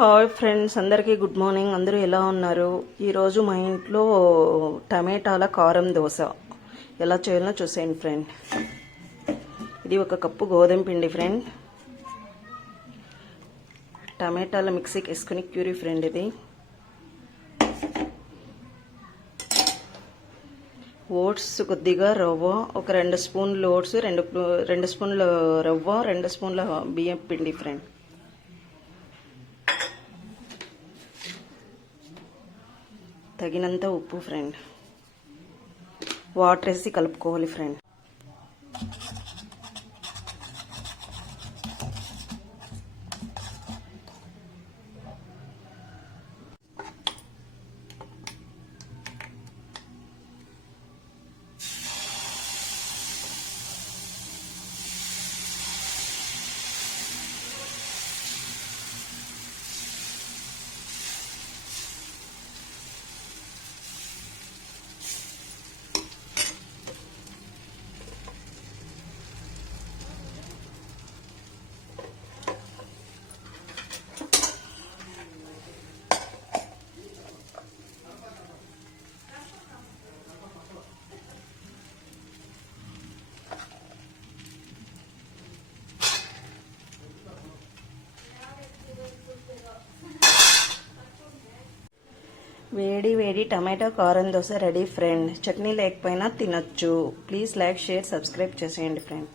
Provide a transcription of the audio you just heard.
Hi friends, అందరికీ good morning. అందరూ ఎలా ఉన్నారు? ఈరోజు మా ఇంట్లో టమాటాల కారం దోశ ఎలా చేయాలో చూసేయండి ఫ్రెండ్. ఇది 1 కప్పు గోధుమ పిండి ఫ్రెండ్. టమాటాల మిక్సీకి వేసుకుని క్యూరీ ఫ్రెండ్. ఇది ఓట్స్, కొద్దిగా రవ్వ, ఒక 2 స్పూన్లు ఓట్స్, 2 స్పూన్ల రవ్వ, 2 స్పూన్ల బియ్యం పిండి ఫ్రెండ్. తగినంత ఉప్పు ఫ్రెండ్. వాటర్ వేసి కలుపుకోవాలి ఫ్రెండ్. వేడి వేడి టమాటో కారం దోశ రెడీ ఫ్రెండ్. చట్నీ లేకపోయినా తినొచ్చు. ప్లీజ్ లైక్, షేర్, సబ్స్క్రైబ్ చేసేయండి ఫ్రెండ్.